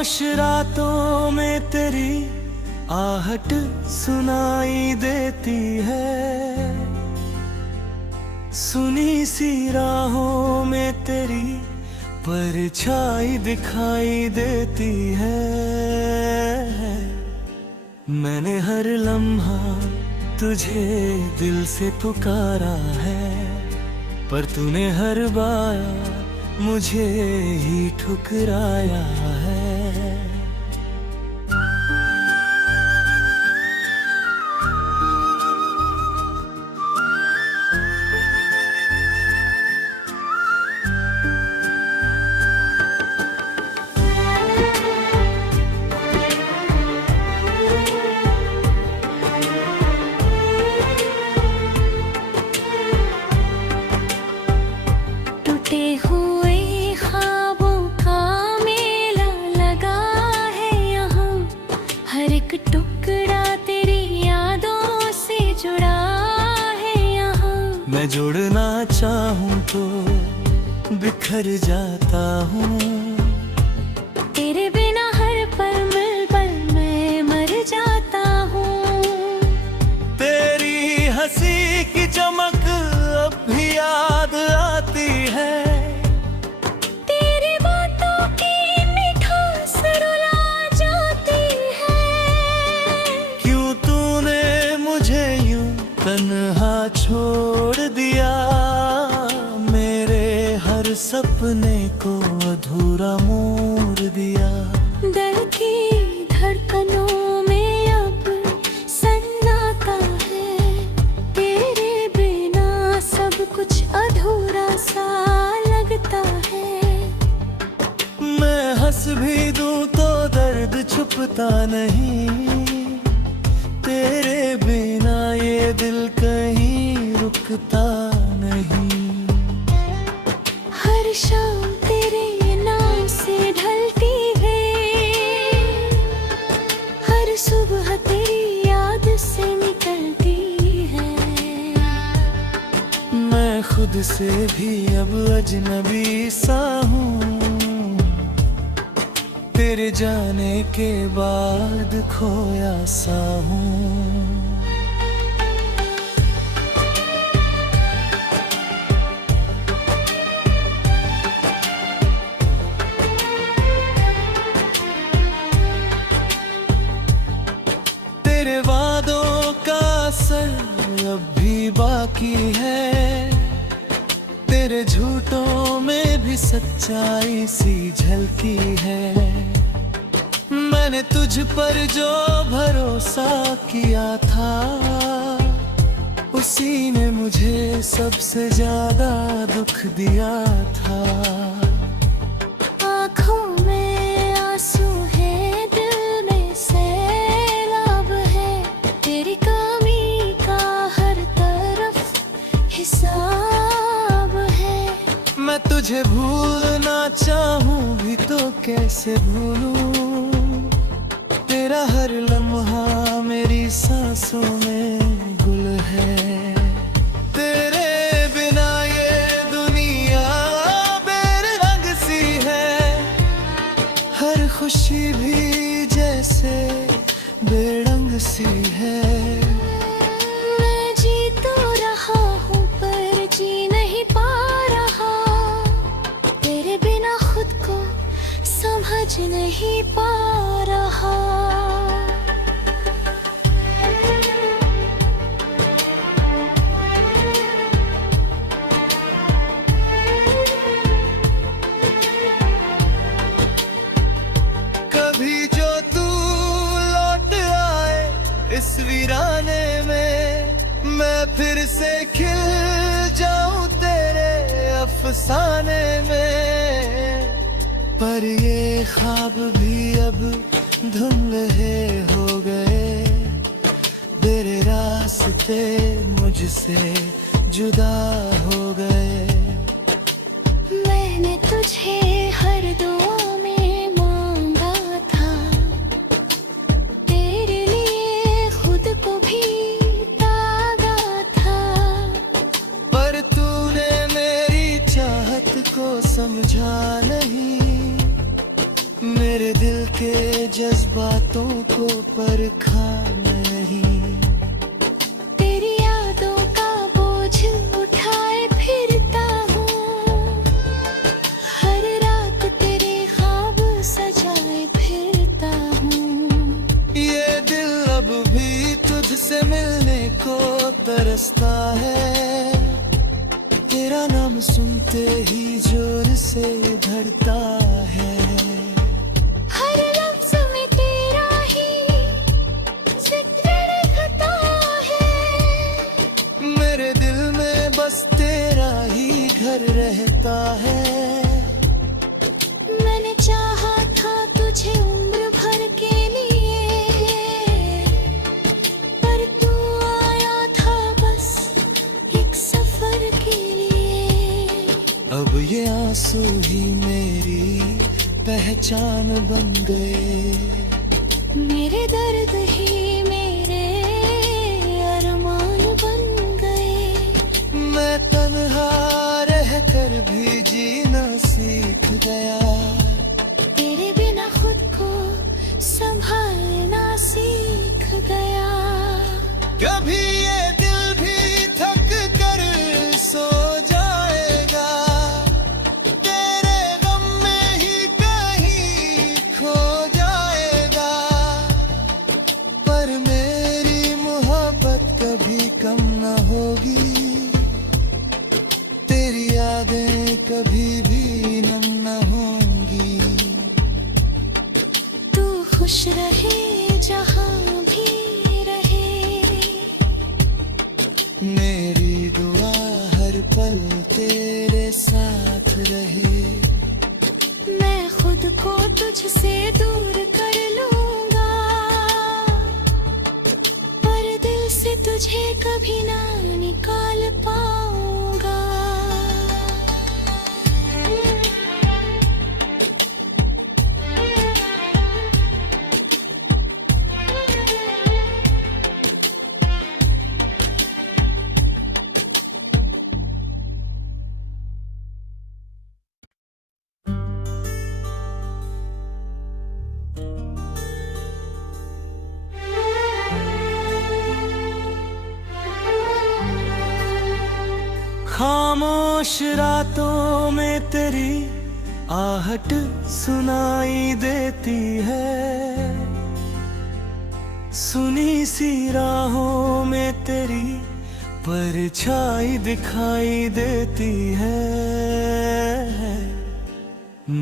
खामोश रातों में तेरी आहट सुनाई देती है, सुनी सी राहों में तेरी परछाई दिखाई देती है। मैंने हर लम्हा तुझे दिल से पुकारा है, पर तूने हर बार मुझे ही ठुकराया है। टूटे हुए ख्वाबों का मेला लगा है यहाँ, हर एक टुकड़ा तेरी यादों से जुड़ा है यहाँ। मैं जुड़ना चाहूँ तो बिखर जाता हूँ, तेरे बिना हर पल मैं मर जाता हूँ। तेरी हंसी की चमक अब भी याद आती है, तेरी बातों की मिठास रुला जाती है। क्यों तूने मुझे यूं तन्हा छोड़ दिया, मेरे हर सपने को अधूरा मोड़ दिया। दिल की धड़कनों में अब सन्नाटा है, तेरे बिना सब कुछ अधूरा सा लगता है। मैं हंस भी दूं तो दर्द छुपता नहीं, तेरे बिना ये दिल कहीं रुकता नहीं। हर शाम तेरे नाम से ढलती है, हर सुबह तेरी याद से निकलती है। मैं खुद से भी अब अजनबी सा हूँ, तेरे जाने के बाद खोया सा हूँ। तेरे वादों का असर अब भी बाकी है, तेरे झूठों में भी सच्चाई सी झलकी है। मैंने तुझ पर जो भरोसा किया था, उसी ने मुझे सबसे ज्यादा दुख दिया था। आँखों में आंसू है, दिल में सैलाब है, तेरी कमी का हर तरफ हिसाब है। मैं तुझे भूलना चाहूँ भी तो कैसे भूलूं, तेरा हर लम्हा मेरी सांसों में गुल है। तेरे बिना ये दुनिया बेरंग सी है, हर खुशी भी जैसे बेरंग सी है। मैं जी तो रहा हूँ पर जी नहीं पा रहा, तेरे बिना खुद को समझ नहीं पा रहा। कभी जो तू लौट आए इस वीराने में, मैं फिर से खिल जाऊं तेरे अफसाने में। पर ये ख्वाब भी अब धुंधले हो गए, तेरे रास्ते मुझसे जुदा हो गए। मैंने तुझे हर दुआ में मांगा था, तेरे लिए खुद को भी त्यागा था। पर तूने मेरी चाहत को समझा नहीं, मेरे दिल बातों को परखा नहीं। तेरी यादों का बोझ उठाए फिरता हूँ, हर रात तेरे ख्वाब सजाए फिरता हूँ। ये दिल अब भी तुझसे मिलने को तरसता है, तेरा नाम सुनते ही जोर से धड़ता है। हर लफ्ज़ में तेरा ही जिक्र रहता है, मेरे दिल में बस तेरा ही घर रहता है। मैंने चाहा था तुझे उम्र भर के लिए, पर तू आया था बस एक सफर के लिए। अब ये आंसू ही मेरी पहचान बन गए, मेरे दर्द ही मेरे अरमान बन गए। मैं तन्हा रह कर भी जीना सीख गया, तेरे बिना खुद को संभालना सीख गया। कभी ये दिल भी थक कर सो जाएगा, तेरे गम में ही कहीं खो जाएगा, पर मेरी मोहब्बत कभी कम न होगी, तेरी यादें कभी भी नम न होंगी। तू खुश रहे जहाँ भी रहे, मेरी दुआ हर पल तेरे साथ रहे। मैं खुद को तुझसे दूर कर लूंगा, पर दिल से तुझे कभी ना निकाल पाऊंगा। खामोश रातों में तेरी आहट सुनाई देती है, सुनी सी राहों में तेरी परछाई दिखाई देती है।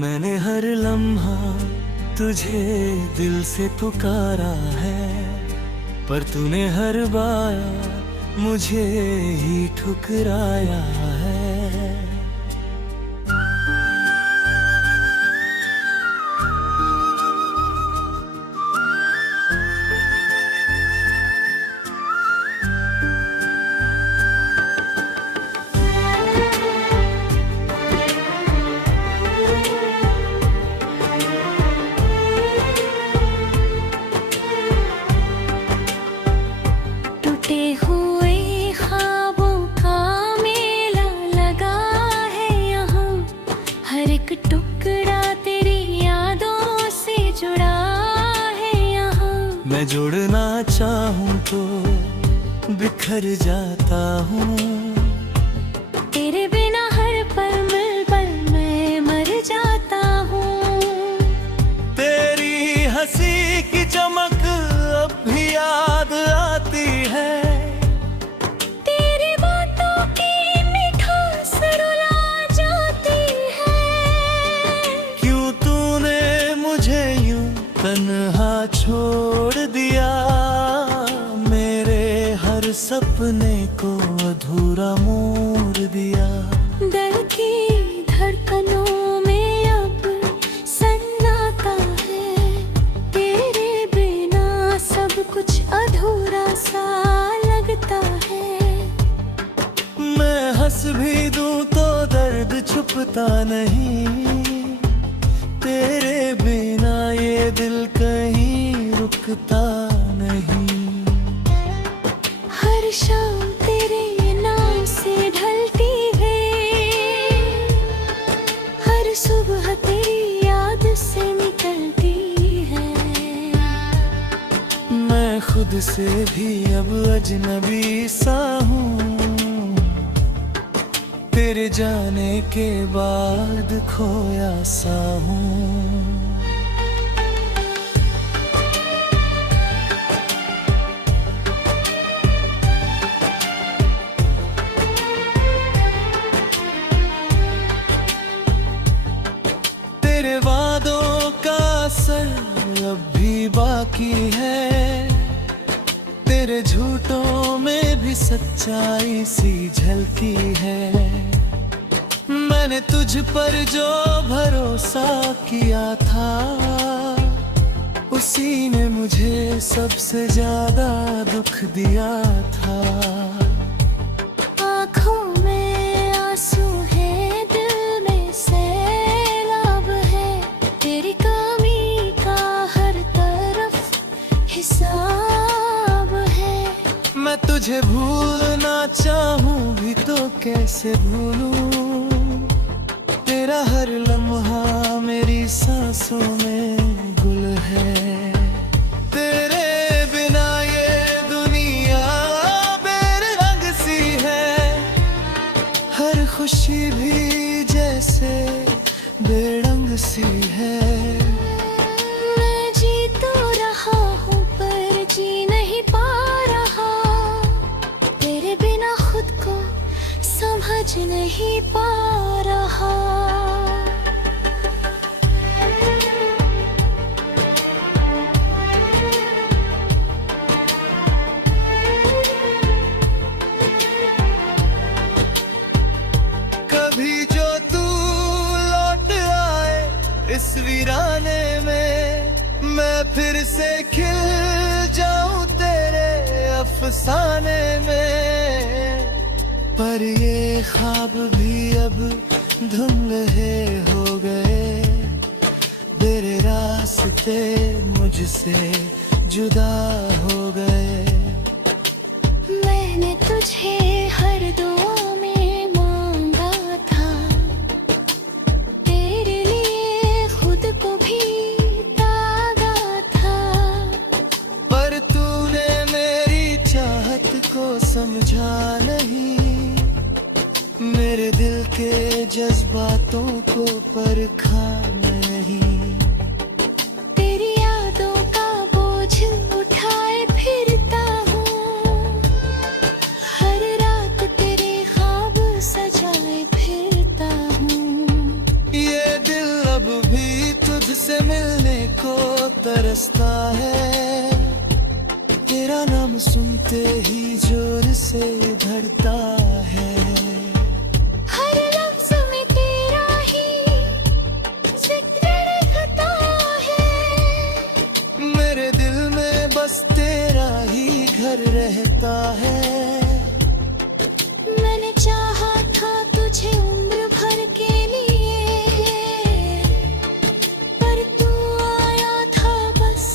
मैंने हर लम्हा तुझे दिल से पुकारा है, पर तूने हर बार मुझे ही ठुकराया है। टूटे हुए ख्वाबों का मेला लगा है यहाँ, हर एक टुकड़ा तेरी यादों से जुड़ा है यहाँ। मैं जुड़ना चाहूँ तो बिखर जाता हूँ, तेरे बिना हर पल मैं मर जाता हूँ। तेरी हंसी की चमक अब भी याद आती है, तेरी बातों की मिठास रुला जाती है। क्यों तूने मुझे यूं तन्हा छोड़ दिया, मेरे हर सपने को अधूरा मोड़ दिया। दिल की धड़कनों में अब सन्नाटा है, तेरे बिना सब कुछ अधूरा सा लगता है। मैं हंस भी दूं तो दर्द छुपता नहीं, तेरे बिना ये दिल कहीं रुकता नहीं। हर शाम तेरे नाम से ढलती है, हर सुबह तेरी याद से निकलती है। मैं खुद से भी अब अजनबी सा हूँ, तेरे जाने के बाद खोया सा हूँ। तेरे वादों का असर अब भी बाकी है, तेरे झूठों में भी सच्चाई सी झलकी है। मैंने तुझ पर जो भरोसा किया था, उसी ने मुझे सबसे ज्यादा दुख दिया था। आँखों में आंसू है, दिल में सैलाब है, तेरी कमी का हर तरफ हिसाब है। मैं तुझे भूलना चाहूँ भी तो कैसे भूलूं, तेरा हर लम्हा मेरी सांसों में गुल है। तेरे बिना ये दुनिया बेरंग सी है, हर खुशी भी जैसे बेरंग सी है। मैं जी तो रहा हूँ पर जी नहीं पा रहा, तेरे बिना खुद को समझ नहीं पा रहा। कभी जो तू लौट आए इस वीराने में, मैं फिर से खिल जाऊं तेरे अफसाने में। पर ये ख्वाब भी अब धुंधले हो गए, तेरे रास्ते मुझसे जुदा हो गए। मैंने तुझे हर दुआ में मांगा था, तेरे लिए खुद को भी त्यागा था। पर तूने मेरी चाहत को समझा नहीं, मेरे दिल के जज्बातों को परखा नहीं। तेरी यादों का बोझ उठाए फिरता हूँ, हर रात तेरे ख्वाब सजाए फिरता हूँ। ये दिल अब भी तुझसे मिलने को तरसता है, तेरा नाम सुनते ही जोर से धड़ता है। हर लफ्ज़ में तेरा ही जिक्र रहता है, मेरे दिल में बस तेरा ही घर रहता है। मैंने चाहा था तुझे उम्र भर के लिए, पर तू आया था बस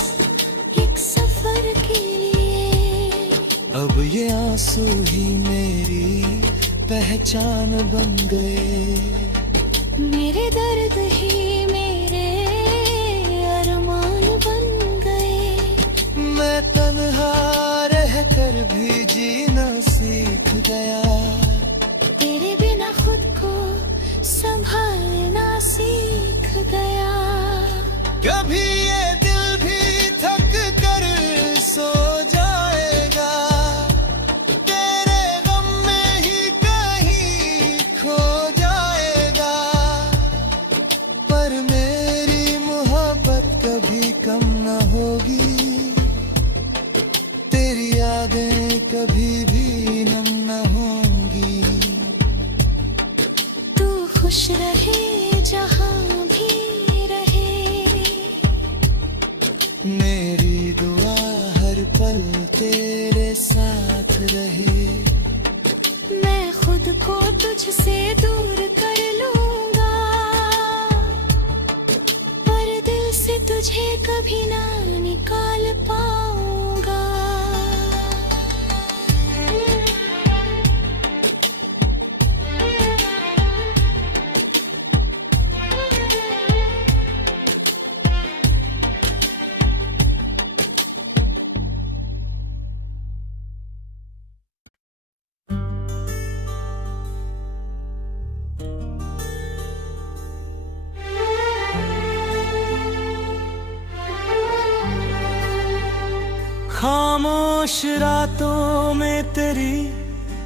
एक सफर के लिए। अब ये आंसू ही मेरी पहचान बन गए, मेरे दर्द ही मेरे अरमान बन गए। मैं तन्हा रह कर भी जीना सीख गया, तेरे बिना खुद को संभालना सीख गया। कभी ये दिल भी थक कर सो जाएगा, तेरे गम में ही कहीं खो जाएगा। पर मेरी मोहब्बत कभी कम न होगी, तेरी यादें कभी भी नम न होंगी। तू खुश रहे जहाँ भी रहे, मेरी दुआ हर पल तेरे साथ रहे। मैं खुद को तुझसे दूर कर लूंगा, पर दिल से तुझे कभी ना निकाल पाऊंगा। खामोश रातों में तेरी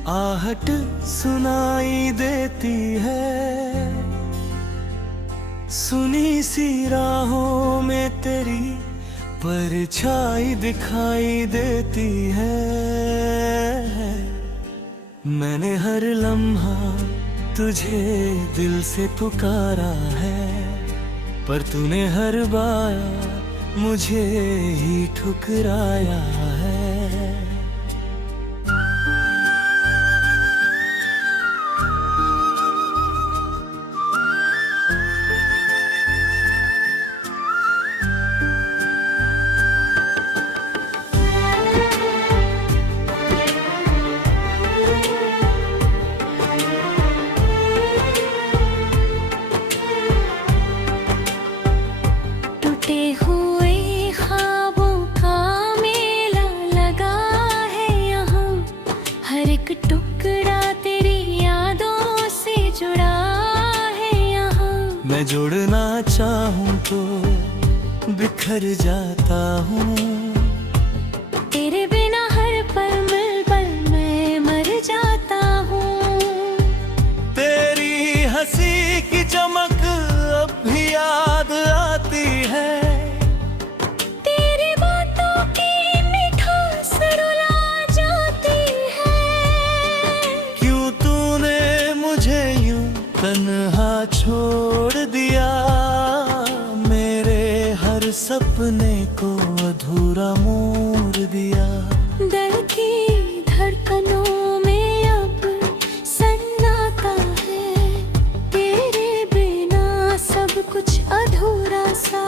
आहट सुनाई देती है, सुनी सी राहों में तेरी परछाई दिखाई देती है। मैंने हर लम्हा तुझे दिल से पुकारा है, पर तूने हर बार मुझे ही ठुकराया है। टूटे हुए ख्वाबों का मेला लगा है यहाँ, हर एक टुकड़ा तेरी यादों से जुड़ा है यहाँ। मैं जुड़ना चाहूँ तो बिखर जाता हूँ, तेरे बिना हर पल मैं मर जाता हूँ। तेरी हंसी की चमक अब भी याद आती है, तेरी बातों की मिठास रुला जाती है। क्यों तूने मुझे यूं तन्हा छोड़ दिया, मेरे हर सपने को अधूरा मोड़ दिया। दिल की धड़कनों में अब सन्नाटा है, तेरे बिना सब कुछ अधूरा सा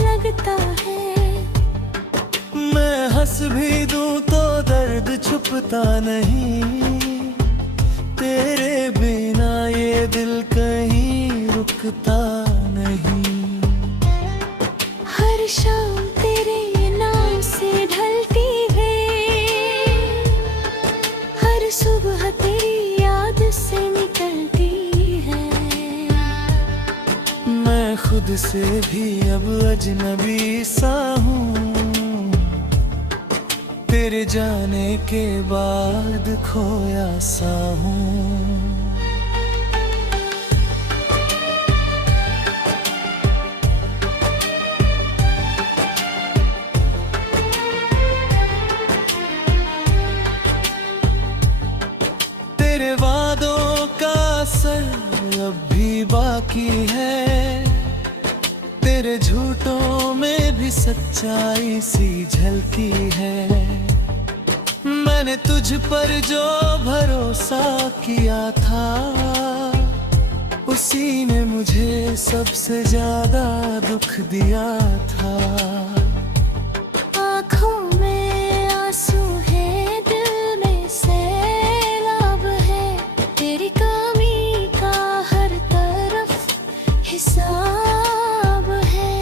लगता है। मैं हंस भी दूं तो दर्द छुपता नहीं, तेरे बिना ये दिल कहीं रुकता नहीं। हर शाम तेरे नाम से ढलती है, हर सुबह तेरी याद से निकलती है। मैं खुद से भी अब अजनबी सा हूँ, तेरे जाने के बाद खोया सा हूँ। तेरे वादों का असर अब भी बाकी है, तेरे झूठों में भी सच्चाई सी झलकी है। मैंने तुझ पर जो भरोसा किया था, उसी ने मुझे सबसे ज्यादा दुख दिया था। आँखों में आंसू है, दिल में सैलाब है, तेरी कमी का हर तरफ हिसाब है।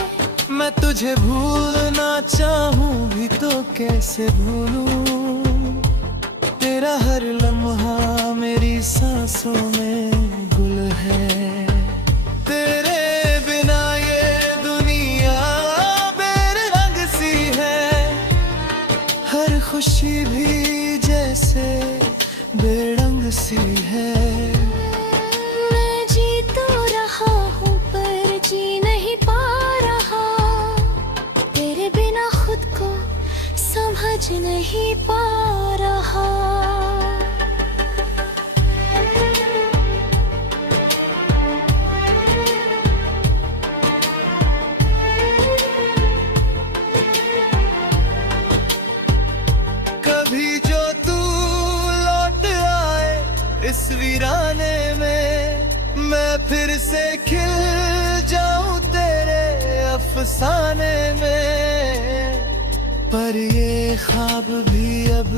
मैं तुझे भूलना चाहूँ भी तो कैसे भूलूं, तेरा हर लम्हा मेरी सांसों में गुल है। तेरे बिना ये दुनिया बेरंग सी है, हर खुशी भी जैसे बेरंग सी है। मैं जी तो रहा हूँ पर जी नहीं पा रहा, तेरे बिना खुद को समझ नहीं पा रहा। कभी जो तू लौट आए इस वीराने में, मैं फिर से खिल जाऊं तेरे अफसाने में। पर ये ख्वाब भी अब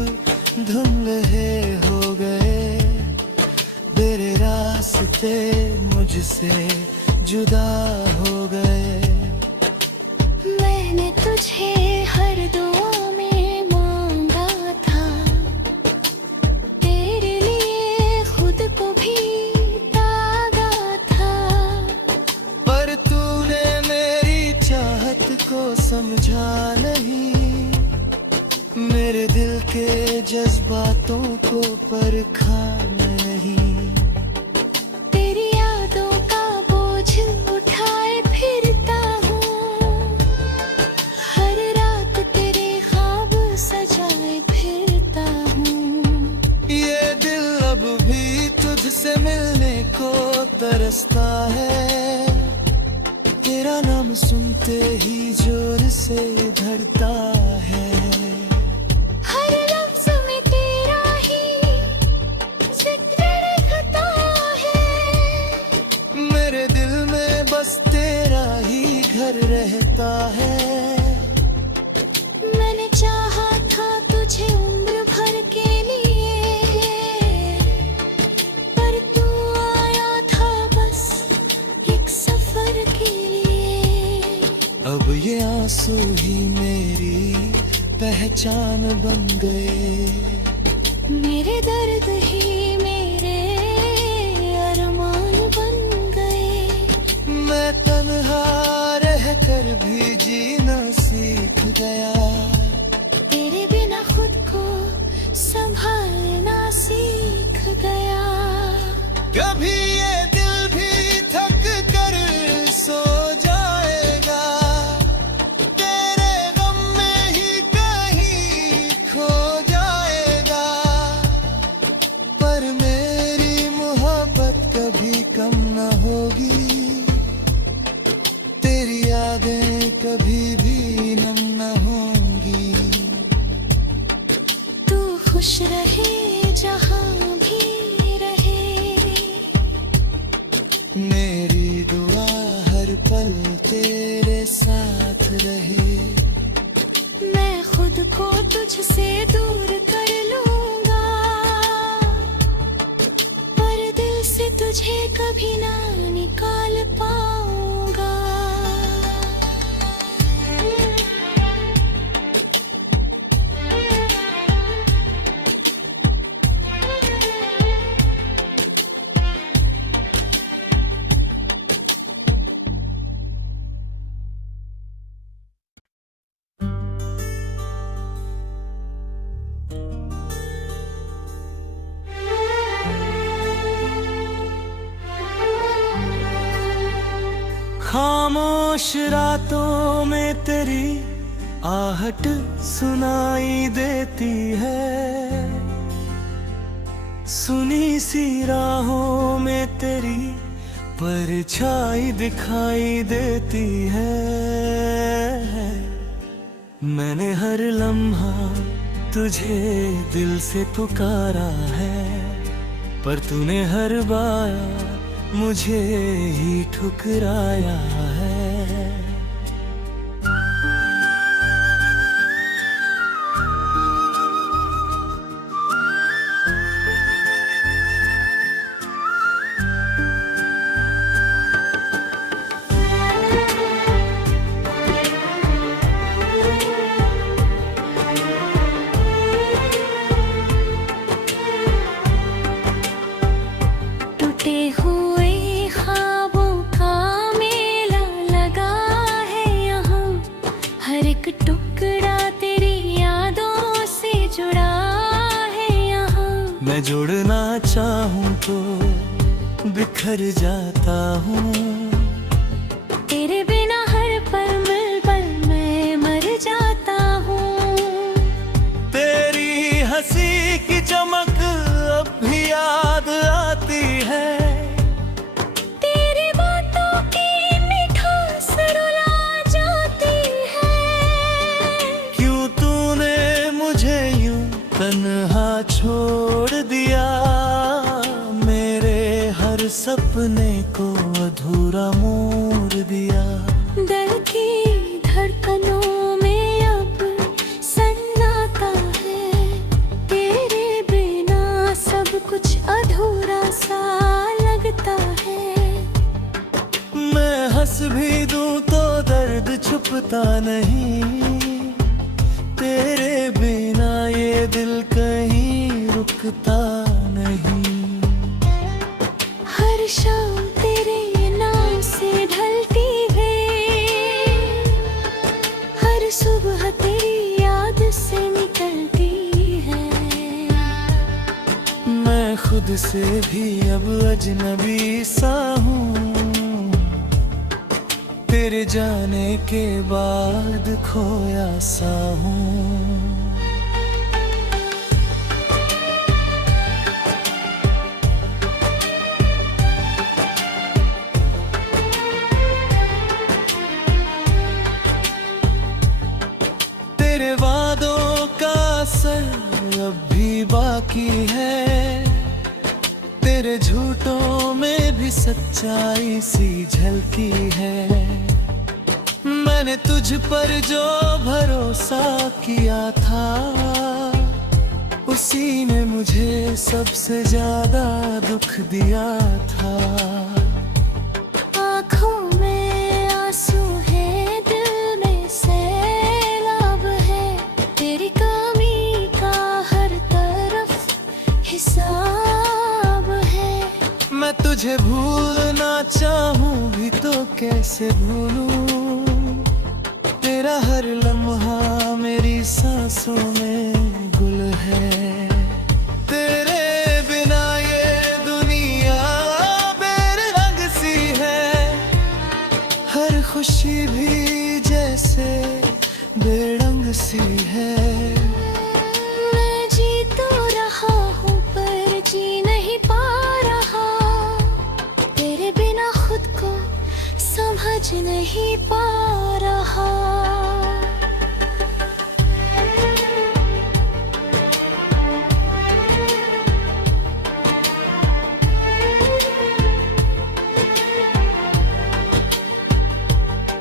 धुंधले हो गए, तेरे रास्ते मुझसे जुदा हो गए। मैंने तुझे हर दुआ में मांगा था, तेरे लिए खुद को भी त्यागा था। पर तूने मेरी चाहत को समझा नहीं, मेरे दिल के जज्बातों को परखा नहीं। तेरी यादों का बोझ उठाए फिरता हूँ, हर रात तेरे ख्वाब सजाए फिरता हूँ। ये दिल अब भी तुझसे मिलने को तरसता है, तेरा नाम सुनते ही जोर से धड़ता है। हर लफ्ज़ में तेरा ही जिक्र रहता है, मेरे दिल में बस तेरा ही घर रहता है। मैंने चाहा था तुझे उम्र भर के लिए, पर तू आया था बस एक सफर के लिए। अब ये आंसू ही मेरी पहचान बन गए, मेरे दर्द ही मेरे अरमान बन गए। मैं तन्हा रह कर भी जीना सीख गया, तेरे बिना खुद को संभालना सीख गया। कभी ये दिल भी थक कर सो जाएगा, तेरे गम में ही कहीं खो जाएगा। पर मेरी मोहब्बत कभी कम न होगी, तेरी यादें कभी भी नम न होंगी। तू खुश रहे जहाँ भी रहे, मेरी दुआ हर पल तेरे साथ रहे। मैं खुद को तुझसे दूर कर लूंगा, पर दिल से तुझे कभी ना निकाल पाऊंगा। खामोश रातों में तेरी आहट सुनाई देती है, सुनी सी राहों में तेरी परछाई दिखाई देती है। मैंने हर लम्हा तुझे दिल से पुकारा है, पर तूने हर बार मुझे ही ठुकराया है। टूटे हुए ख्वाबों का मेला लगा है यहाँ, हर एक टुकड़ा तेरी यादों से जुड़ा है यहाँ। मैं जुड़ना चाहूँ तो बिखर जाता हूँ, तेरे बिना हर पल मैं मर जाता हूँ। तेरी हंसी की चमक अब भी याद आती है, तेरी बातों की मिठास रुला जाती है। क्यों तूने मुझे यूं तन्हा छोड़ दिया, मेरे हर सपने को अधूरा मोड़ दिया। दिल की धड़कनों में अब सन्नाटा है, तेरे बिना सब कुछ अधूरा सा लगता है। मैं हंस भी दूं तो दर्द छुपता नहीं, तेरे बिना ये दिल कहीं रुकता नहीं। हर शाम तेरे नाम से ढलती है, हर सुबह तेरी याद से निकलती खुद से भी अब अजनबी सा हूँ, तेरे जाने के बाद खोया सा हूँ। तेरे वादों का असर अब भी बाकी है, तेरे झूठों में भी सच्चाई सी झलकी है। मैंने तुझ पर जो भरोसा किया था, उसी ने मुझे सबसे ज्यादा दुख दिया था। आँखों में आंसू है, दिल में सैलाब है, तेरी कमी का हर तरफ हिसाब है। मैं तुझे भूलना चाहूँ भी तो कैसे भूलूं, तेरा हर लम्हा मेरी सांसों में गुल है। तेरे बिना ये दुनिया बेरंग सी है, हर खुशी भी जैसे बेरंग सी है। मैं जी तो रहा हूँ पर जी नहीं पा रहा, तेरे बिना खुद को समझ नहीं पा रहा।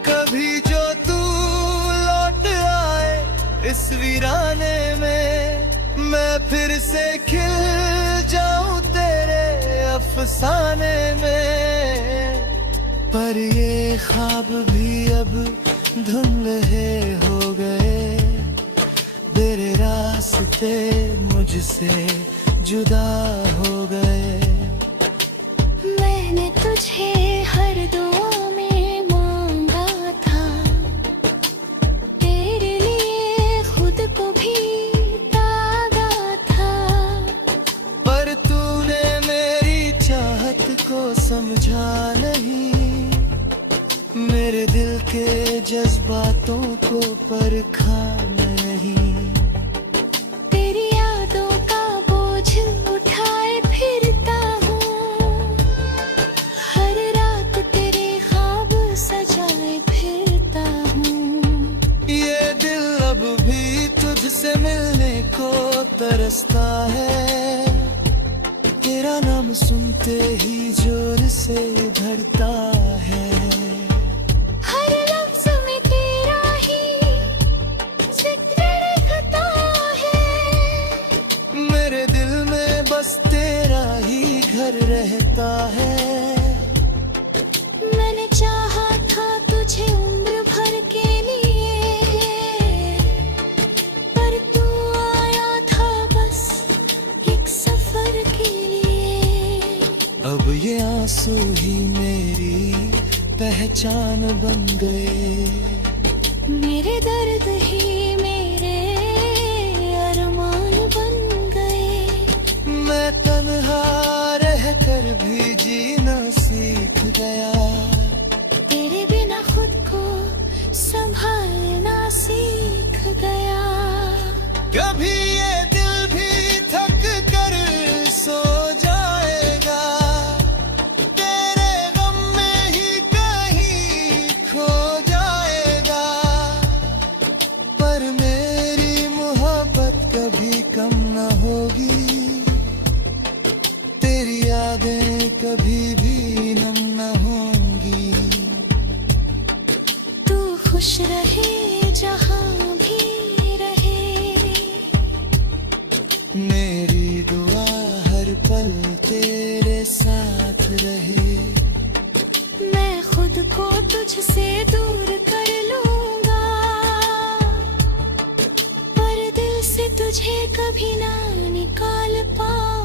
कभी जो तू लौट आए इस वीराने में, मैं फिर से खिल जाऊं तेरे अफसाने में। पर ये ख्वाब भी अब धुंधले हो गए, तेरे रास्ते मुझसे जुदा हो गए। मैंने तुझे हर दुआ में मांगा था, तेरे लिए खुद को भी त्यागा था। पर तूने मेरी चाहत को समझा नहीं, मेरे दिल के जज्बातों को परखा नहीं। तेरी यादों का बोझ उठाए फिरता हूँ, हर रात तेरे ख्वाब सजाए फिरता हूँ। ये दिल अब भी तुझसे मिलने को तरसता है, तेरा नाम सुनते ही जोर से धड़ता है। हर लफ्ज़ में तेरा ही जिक्र रहता है, मेरे दिल में बस तेरा ही घर रहता है। मैंने चाहा था तुझे उम्र भर के लिए, पर तू आया था बस एक सफर के लिए। अब ये आंसू ही मेरी पहचान बन गए, मेरे दर्द ही मेरे अरमान बन गए। मैं तन्हा रह कर भी जीना सीख गया, तेरे बिना खुद को संभालना सीख गया। कभी ये दिल भी थक कर सो जाएगा, तेरे गम में ही कहीं खो जाएगा। पर मेरी मोहब्बत कभी कम न होगी, तेरी यादें कभी भी नम न होंगी। तू खुश रहे जहाँ भी रहे, मेरी दुआ हर पल तेरे साथ रहे। मैं खुद को तुझसे दूर कर लूंगा, पर दिल से तुझे कभी ना निकाल पाऊंगा।